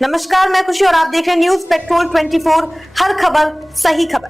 नमस्कार, मैं खुशी और आप देख रहे हैं न्यूज पेट्रोल 24, हर खबर सही खबर।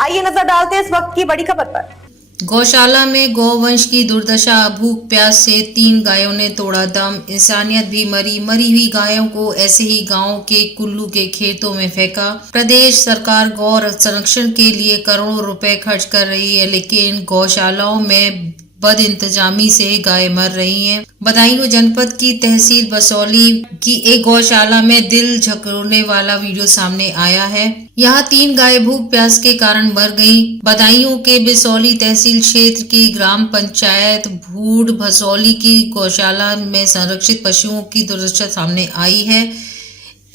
आइए नजर डालते हैं इस वक्त की बड़ी खबर पर। गौशाला में गौवंश की दुर्दशा, भूख प्यास से 3 गायों ने तोड़ा दम, इंसानियत भी मरी हुई गायों को ऐसे ही गांव के कुल्लू के खेतों में फेंका। प्रदेश सरकार गौ संरक्षण के लिए करोड़ों रुपए खर्च कर रही है, लेकिन गौशालाओं में बद इंतजामी से गाय मर रही हैं। बदायूं जनपद की तहसील बसौली की एक गौशाला में दिल झकझोरने वाला वीडियो सामने आया है। यहाँ 3 गाय भूख प्यास के कारण मर गईं। बदायूं के बिसौली तहसील क्षेत्र की ग्राम पंचायत भूड भसौली की गौशाला में संरक्षित पशुओं की दुर्दशा सामने आई है।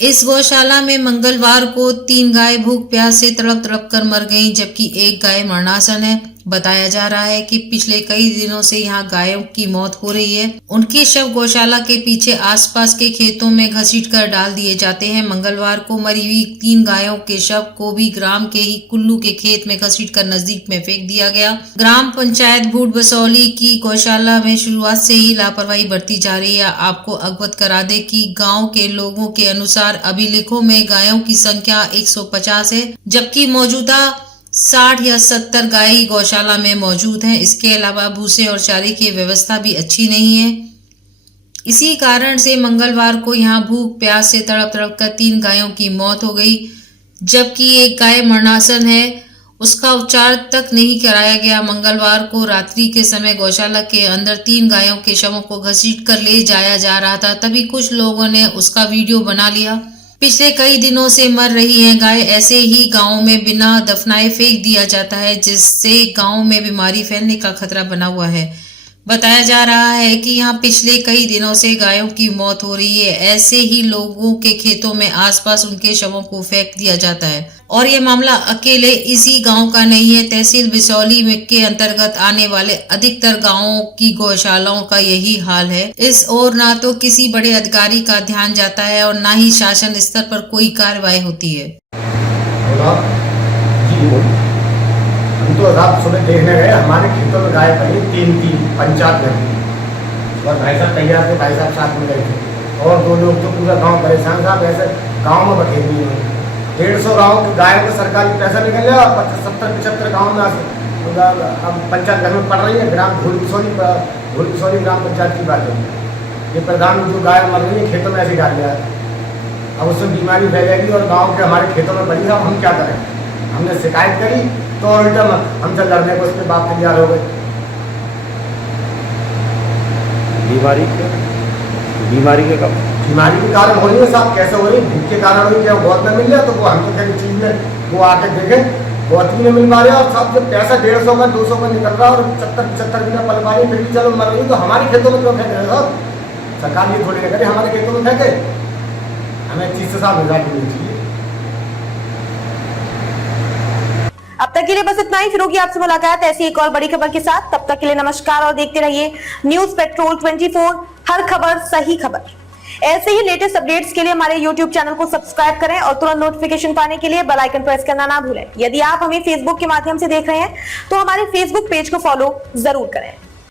इस गौशाला में मंगलवार को 3 गाय भूख प्यास से तड़प कर मर गईं, जबकि एक गाय मरणासन है। बताया जा रहा है कि पिछले कई दिनों से यहाँ गायों की मौत हो रही है। उनके शव गौशाला के पीछे आसपास के खेतों में घसीटकर डाल दिए जाते हैं। मंगलवार को मरी हुई 3 गायों के शव को भी ग्राम के ही कुल्लू के खेत में घसीटकर नजदीक में फेंक दिया गया। ग्राम पंचायत भूड बसौली की गौशाला में शुरुआत से ही लापरवाही बरती जा रही है। आपको अवगत करा दे कि गाँव के लोगों के अनुसार अभिलेखों में गायों की संख्या 150 है, जबकि मौजूदा 60 या 70 गाय गौशाला में मौजूद हैं। इसके अलावा भूसे और चारे की व्यवस्था भी अच्छी नहीं है। इसी कारण से मंगलवार को यहाँ भूख प्यास से तड़प कर 3 गायों की मौत हो गई, जबकि एक गाय मरणासन है, उसका उपचार तक नहीं कराया गया। मंगलवार को रात्रि के समय गौशाला के अंदर 3 गायों के शवों को घसीट कर ले जाया जा रहा था, तभी कुछ लोगों ने उसका वीडियो बना लिया। पिछले कई दिनों से मर रही है गाय ऐसे ही गांव में बिना दफनाए फेंक दिया जाता है, जिससे गांव में बीमारी फैलने का खतरा बना हुआ है। बताया जा रहा है कि यहाँ पिछले कई दिनों से गायों की मौत हो रही है। ऐसे ही लोगों के खेतों में आसपास उनके शवों को फेंक दिया जाता है। और ये मामला अकेले इसी गांव का नहीं है। तहसील बिसौली के अंतर्गत आने वाले अधिकतर गांवों की गौशालाओं का यही हाल है। इस ओर ना तो किसी बड़े अधिकारी का ध्यान जाता है और ना ही शासन स्तर पर कोई कार्रवाई होती है। हम तो रात सुबह देखने गए, हमारे खेतों में गाय पड़ी 3 पंचायत घर की, और भाई साहब तैयार थे, भाई साहब साथ में गए थे, और 2 लोग तो पूरा गांव परेशान था। ऐसे गांव में बैठे हुए हैं 150 गाँव की गाय का सरकारी पैसा निकल गया, और 70-75 गाँव में अब पंचायत घर में पड़ रही है। ग्राम भूल बिसौली ग्राम पंचायत की बात है। ये प्रधान जो गाय मर रही है खेतों में ऐसे डाल गया, अब उसमें बीमारी फैलेगी और गाँव के हमारे खेतों में पड़ी है। अब हम क्या करें? हमने शिकायत करी तो उल्टा हमसे लड़ने को उसके बाप तैयार हो गए। बीमारी के कारण हो रही है साहब, कैसे हो रही है? भूख के कारण हो रही है। क्या बहुत न मिल जाए तो वो हम तो क्या चीज में वो आके देखें, बहुत भी नहीं मिल पा रहे, और सब जब पैसा 150 का 200 का निकल रहा और 70-75 दिन पल पा रही, फिर भी चलो मर रही, तो हमारे खेतों में क्यों फेंक रहे साहब? सरकार ये थोड़ी ना करे हमारे खेतों में फेंके। हमें चीज से साफ निजात मिलनी चाहिए। अब तक के लिए बस इतना ही। फिर होगी आपसे मुलाकात ऐसी एक और बड़ी खबर के साथ। तब तक के लिए नमस्कार और देखते रहिए न्यूज पेट्रोल 24, हर खबर सही खबर। ऐसे ही लेटेस्ट अपडेट्स के लिए हमारे YouTube चैनल को सब्सक्राइब करें और तुरंत नोटिफिकेशन पाने के लिए बेल आइकन प्रेस करना ना भूलें। यदि आप हमें फेसबुक के माध्यम से देख रहे हैं तो हमारे फेसबुक पेज को फॉलो जरूर करें।